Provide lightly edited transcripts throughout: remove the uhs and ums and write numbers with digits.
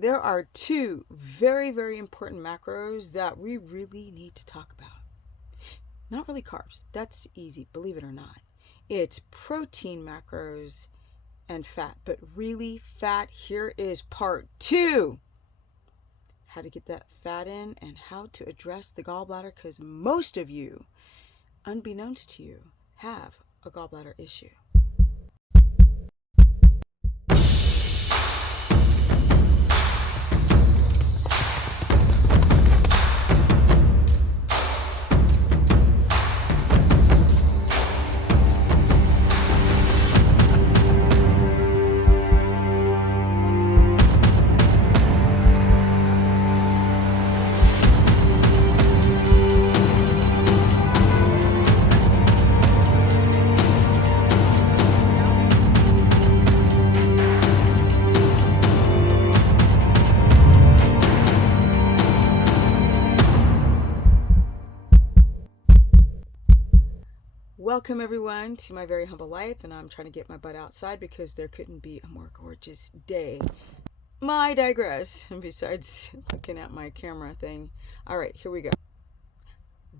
There are two very, very important macros that we really need to talk about. Not really carbs, that's easy, believe it or not. It's protein macros and fat, but really fat. Here is part 2. How to get that fat in and how to address the gallbladder, because most of you, unbeknownst to you, have a gallbladder issue. Welcome everyone to my very humble life, and I'm trying to get my butt outside because there couldn't be a more gorgeous day. I digress, besides looking at my camera thing. Alright, here we go.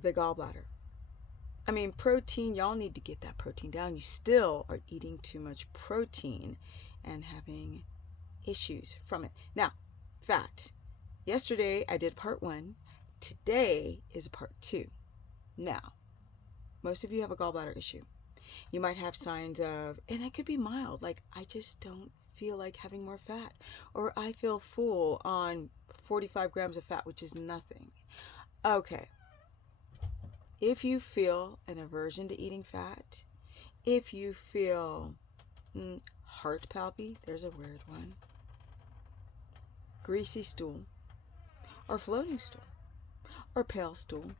The gallbladder. Protein, y'all need to get that protein down. You still are eating too much protein and having issues from it. Now, fat. Yesterday I did part 1. Today is part 2. Now, most of you have a gallbladder issue. You might have signs of, and it could be mild, like I just don't feel like having more fat, or I feel full on 45 grams of fat, which is nothing. Okay. If you feel an aversion to eating fat, if you feel heart palpy, there's a weird one, greasy stool, or floating stool, or pale stool,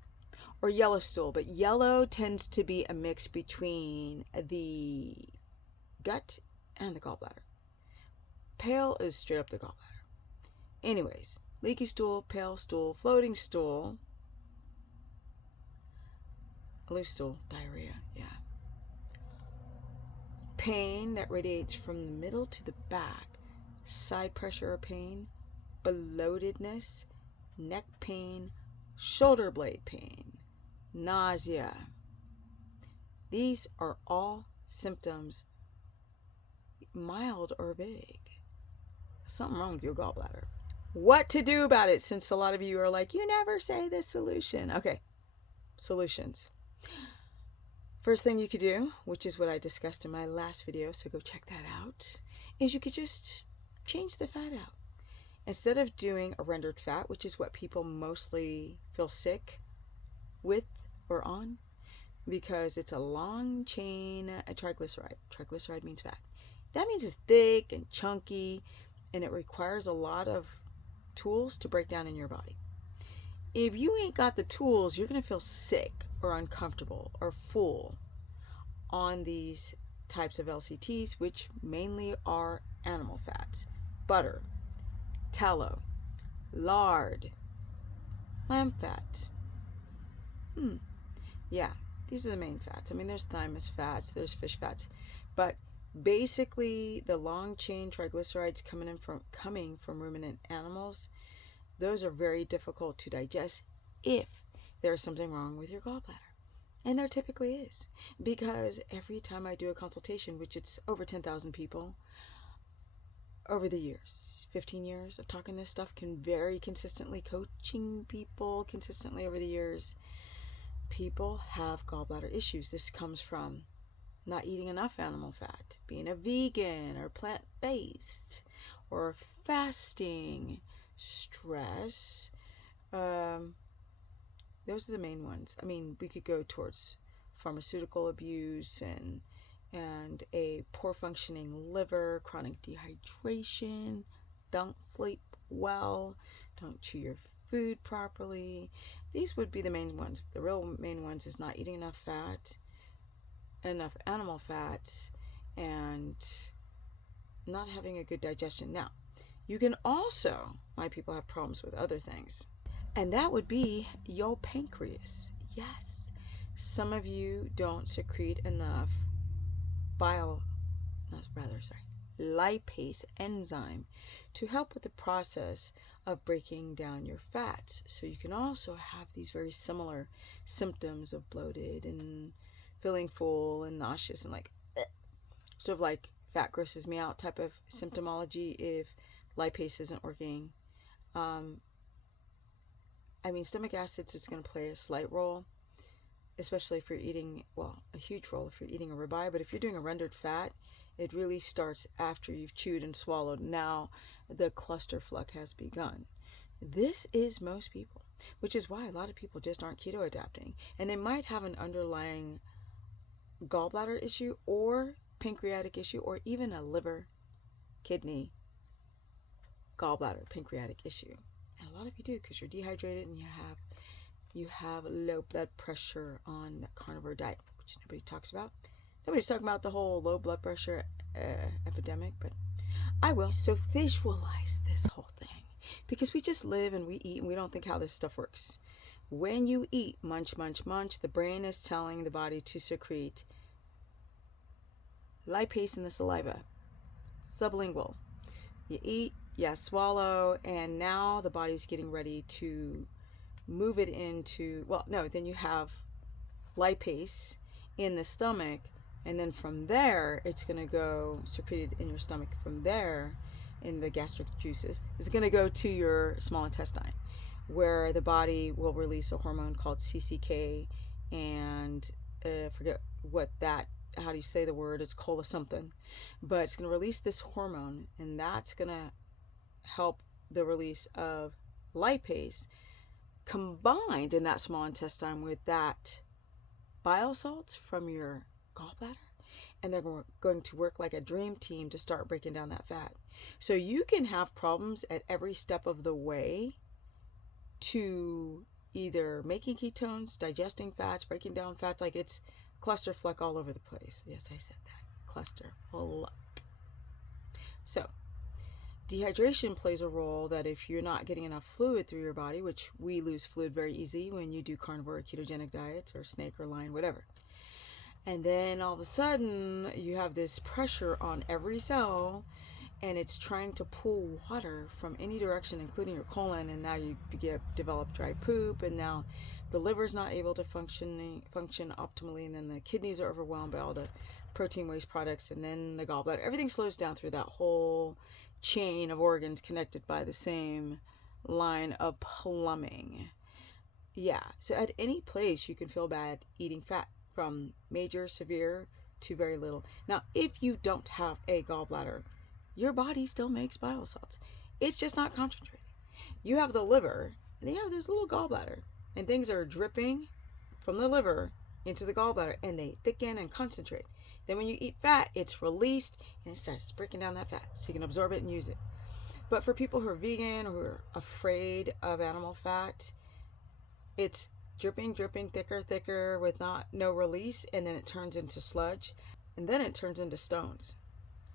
or yellow stool, but yellow tends to be a mix between the gut and the gallbladder. Pale is straight up the gallbladder. Anyways, leaky stool, pale stool, floating stool, loose stool, diarrhea, yeah. Pain that radiates from the middle to the back, side pressure or pain, bloatedness, neck pain, shoulder blade pain, nausea. These are all symptoms, mild or big. Something wrong with your gallbladder. What to do about it, since a lot of you are like, you never say the solution. Okay, solutions. First thing you could do, which is what I discussed in my last video, so go check that out, is you could just change the fat out. Instead of doing a rendered fat, which is what people mostly feel sick with or on, because it's a long chain triglyceride. Triglyceride means fat. That means it's thick and chunky, and it requires a lot of tools to break down in your body. If you ain't got the tools, you're going to feel sick or uncomfortable or full on these types of LCTs, which mainly are animal fats: butter, tallow, lard, lamb fat. Yeah, these are the main fats. There's thymus fats, there's fish fats, but basically the long chain triglycerides coming from ruminant animals, those are very difficult to digest if there's something wrong with your gallbladder. And there typically is, because every time I do a consultation, which it's over 10,000 people over the years, 15 years of talking this stuff, can very consistently, coaching people consistently over the years, people have gallbladder issues. This comes from not eating enough animal fat, being a vegan or plant-based, or fasting, stress. Those are the main ones. We could go towards pharmaceutical abuse and a poor functioning liver, chronic dehydration, don't sleep well, don't chew your food properly. These would be the main ones. The real main ones is not eating enough fat, enough animal fats, and not having a good digestion. Now, you can also, my people, have problems with other things, and that would be your pancreas. Yes, some of you don't secrete enough lipase enzyme to help with the process of breaking down your fats. So you can also have these very similar symptoms of bloated and feeling full and nauseous and like sort of like fat grosses me out type of symptomology if lipase isn't working. Stomach acids is going to play a slight role, especially if you're eating, a huge role if you're eating a ribeye. But if you're doing a rendered fat, it really starts after you've chewed and swallowed. Now the clusterfuck has begun. This is most people, which is why a lot of people just aren't keto adapting. And they might have an underlying gallbladder issue or pancreatic issue or even a liver, kidney, gallbladder, pancreatic issue. And a lot of you do because you're dehydrated and you have low blood pressure on that carnivore diet, which nobody talks about. Nobody's talking about the whole low blood pressure epidemic, but I will. So visualize this whole thing because we just live and we eat and we don't think how this stuff works. When you eat, munch, munch, munch, the brain is telling the body to secrete lipase in the saliva, sublingual. You eat, you swallow, and now the body's getting ready to move it into, then you have lipase in the stomach, and then from there, it's going to go secreted in your stomach. From there, in the gastric juices, it's going to go to your small intestine, where the body will release a hormone called CCK, and forget how do you say the word, it's cola something, but it's going to release this hormone, and that's going to help the release of lipase combined in that small intestine with that bile salts from your gallbladder, and they're going to work like a dream team to start breaking down that fat. So you can have problems at every step of the way to either making ketones, digesting fats, breaking down fats, like it's clusterfuck all over the place. Yes, I said that. Clusterfuck. So dehydration plays a role that if you're not getting enough fluid through your body, which we lose fluid very easy when you do carnivore or ketogenic diets or snake or lion, whatever. And then all of a sudden you have this pressure on every cell and it's trying to pull water from any direction, including your colon, and now you develop dry poop, and now the liver's not able to function optimally, and then the kidneys are overwhelmed by all the protein waste products, and then the gallbladder. Everything slows down through that whole chain of organs connected by the same line of plumbing. Yeah, so at any place you can feel bad eating fat, from major, severe to very little. Now, if you don't have a gallbladder, your body still makes bile salts. It's just not concentrated. You have the liver, and then you have this little gallbladder, and things are dripping from the liver into the gallbladder, and they thicken and concentrate. Then when you eat fat, it's released, and it starts breaking down that fat, so you can absorb it and use it. But for people who are vegan or who are afraid of animal fat, it's dripping, thicker, with no release, and then it turns into sludge, and then it turns into stones.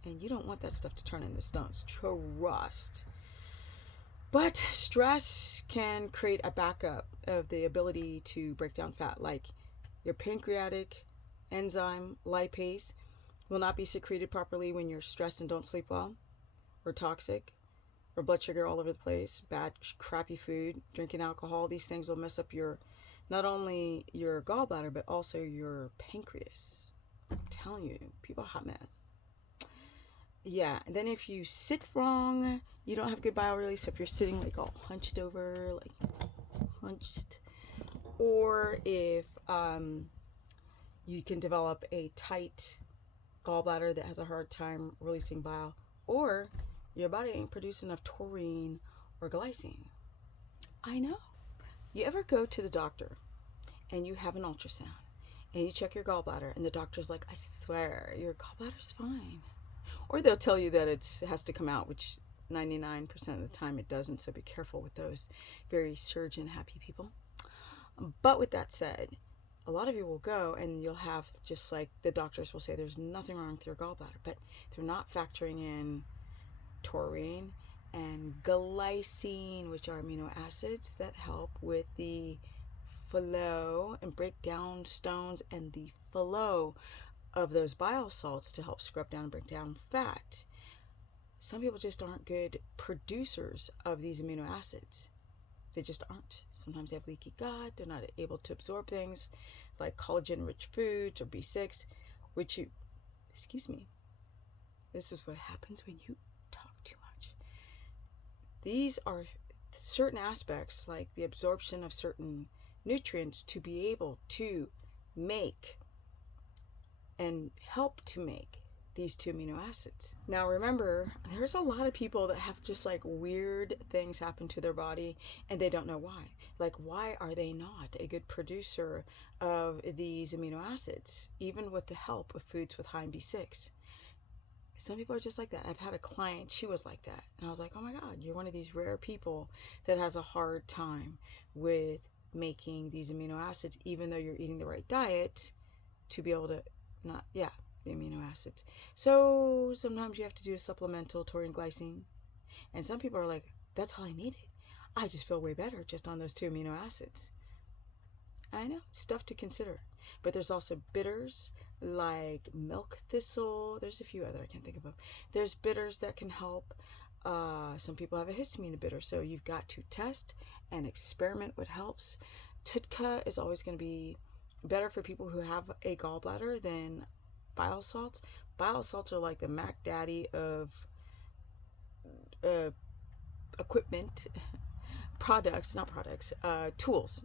And you don't want that stuff to turn into stones. Trust. But stress can create a backup of the ability to break down fat, like your pancreatic enzyme, lipase, will not be secreted properly when you're stressed and don't sleep well, or toxic, or blood sugar all over the place, bad, crappy food, drinking alcohol. These things will mess up not only your gallbladder, but also your pancreas. I'm telling you, people are a hot mess. Yeah, and then if you sit wrong, you don't have good bile release. So if you're sitting like all hunched over, or if you can develop a tight gallbladder that has a hard time releasing bile, or your body ain't producing enough taurine or glycine. I know. You ever go to the doctor and you have an ultrasound and you check your gallbladder and the doctor's like, I swear, your gallbladder's fine. Or they'll tell you that it has to come out, which 99% of the time it doesn't, so be careful with those very surgeon-happy people. But with that said, a lot of you will go and you'll have, just like the doctors will say, there's nothing wrong with your gallbladder, but they're not factoring in taurine and glycine, which are amino acids that help with the flow and break down stones and the flow of those bile salts to help scrub down and break down fat. some people just aren't good producers of these amino acids. They just aren't. Sometimes they have leaky gut. They're not able to absorb things like collagen-rich foods or B6, which this is what happens when you talk too much. These are certain aspects, like the absorption of certain nutrients, to be able to make and help to make these 2 amino acids. Now remember, there's a lot of people that have just like weird things happen to their body and they don't know why. Like, why are they not a good producer of these amino acids, even with the help of foods with high in B6? Some people are just like that. I've had a client, she was like that. And I was like, oh my God, you're one of these rare people that has a hard time with making these amino acids, even though you're eating the right diet to be able to the amino acids. So sometimes you have to do a supplemental taurine glycine. And some people are like, that's all I needed. I just feel way better just on those 2 amino acids. I know, stuff to consider. But there's also bitters like milk thistle. There's a few other, I can't think of them. There's bitters that can help. Some people have a histamine bitter. So you've got to test and experiment what helps. TUDCA is always going to be better for people who have a gallbladder than bile salts. Bile salts are like the Mac Daddy of equipment, tools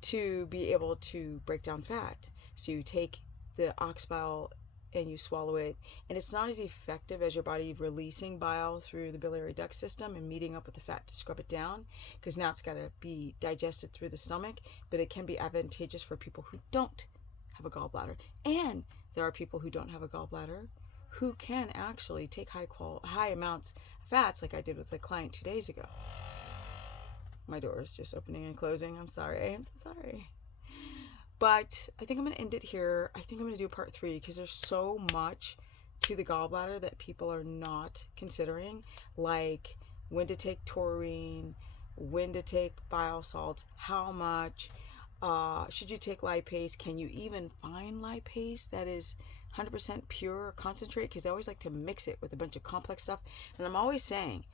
to be able to break down fat. So you take the ox bile and you swallow it, and it's not as effective as your body releasing bile through the biliary duct system and meeting up with the fat to scrub it down, because now it's got to be digested through the stomach. But it can be advantageous for people who don't have a gallbladder, and there are people who don't have a gallbladder who can actually take high amounts of fats, like I did with a client 2 days ago. My door is just opening and closing. I'm sorry. I'm so sorry. But I think I'm going to end it here. I think I'm going to do part 3 because there's so much to the gallbladder that people are not considering, like when to take taurine, when to take bile salts, how much. Should you take lipase? Can you even find lipase that is 100% pure or concentrate? Because they always like to mix it with a bunch of complex stuff. And I'm always saying,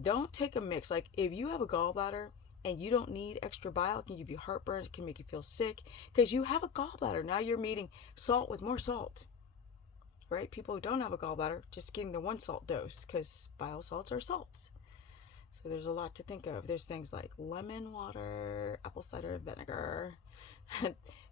don't take a mix. Like, if you have a gallbladder and you don't need extra bile, it can give you heartburn, it can make you feel sick, because you have a gallbladder. Now you're meeting salt with more salt, right? People who don't have a gallbladder, just getting the 1 salt dose, because bile salts are salts. So there's a lot to think of. There's things like lemon water, apple cider vinegar.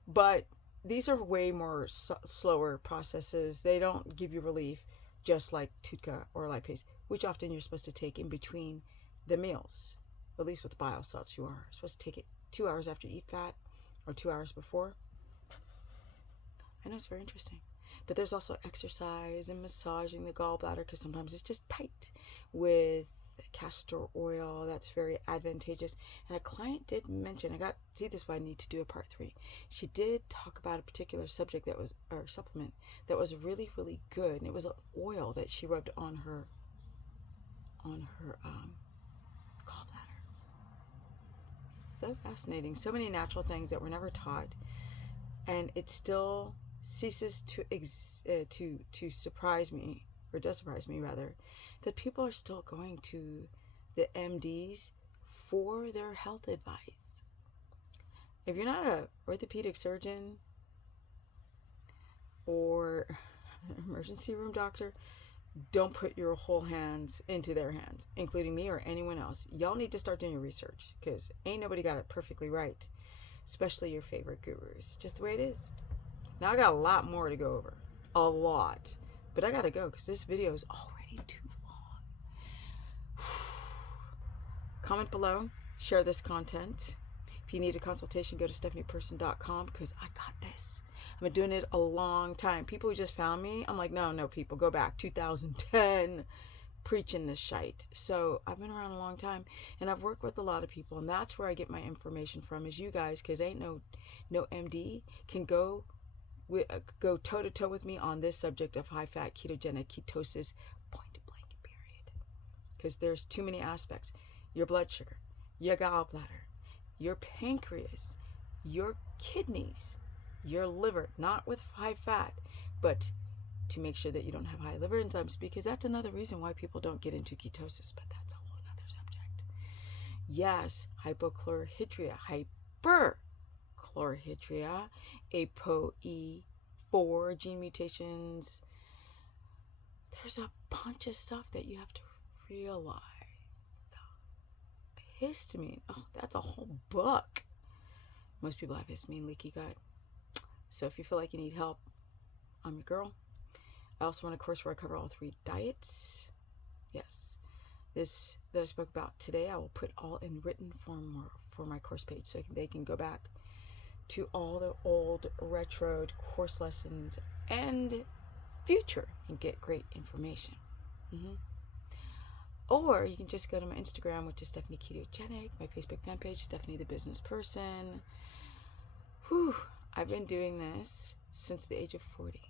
But these are way more slower processes. They don't give you relief just like TUDCA or lipase, which often you're supposed to take in between the meals. At least with bile salts, you are supposed to take it 2 hours after you eat fat or 2 hours before. I know, it's very interesting. But there's also exercise and massaging the gallbladder, because sometimes it's just tight, with castor oil. That's very advantageous. And a client did mention, this is why I need to do a part 3. She did talk about a particular subject or supplement that was really, really good. And it was an oil that she rubbed on her gallbladder. So fascinating. So many natural things that were never taught. And it still ceases to surprise me, or does surprise me rather, that people are still going to the MDs for their health advice. If you're not an orthopedic surgeon or emergency room doctor, don't put your whole hands into their hands, including me or anyone else. Y'all need to start doing your research, because ain't nobody got it perfectly right, especially your favorite gurus. Just the way it is. Now I got a lot more to go over. A lot. But I gotta go, because this video is already too long. Comment below. Share this content. If you need a consultation, go to stephanieperson.com, because I got this. I've been doing it a long time. People who just found me, I'm like, no, people, go back. 2010, preaching this shite. So I've been around a long time, and I've worked with a lot of people, and that's where I get my information from, is you guys, because ain't no MD can go toe-to-toe with me on this subject of high-fat ketogenic ketosis, point blank, period. Because there's too many aspects. Your blood sugar, your gallbladder, your pancreas, your kidneys, your liver, not with high fat, but to make sure that you don't have high liver enzymes, because that's another reason why people don't get into ketosis, but that's a whole other subject. Yes, hypochlorhydria, hyperchlorhydria, ApoE4 gene mutations. There's a bunch of stuff that you have to realize. Histamine, oh, that's a whole book. Most people have histamine leaky gut. So if you feel like you need help, I'm your girl. I also run a course where I cover all 3 diets. Yes. This that I spoke about today, I will put all in written form for my course page, so they can go back to all the old retro course lessons and future and get great information. Or you can just go to my Instagram, which is Stephanie Ketogenic, my Facebook fan page, Stephanie the Business Person. I've been doing this since the age of 40.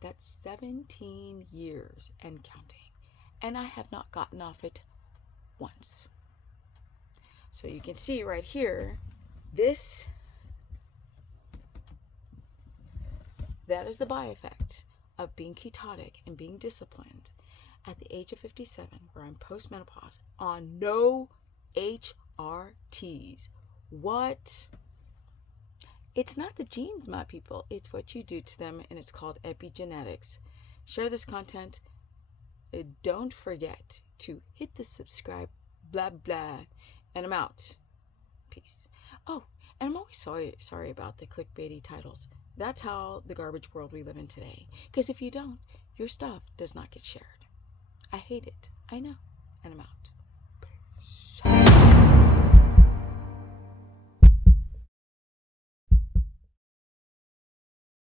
That's 17 years and counting. And I have not gotten off it once. So you can see right here, that is the byeffect of being ketotic and being disciplined at the age of 57, where I'm post-menopause on no HRTs. What? It's not the genes, my people. It's what you do to them, and it's called epigenetics. Share this content. Don't forget to hit the subscribe, blah, blah, and I'm out. Peace. Oh, and I'm always sorry about the clickbaity titles. That's how the garbage world we live in today. Because if you don't, your stuff does not get shared. I hate it. I know. And I'm out. Peace.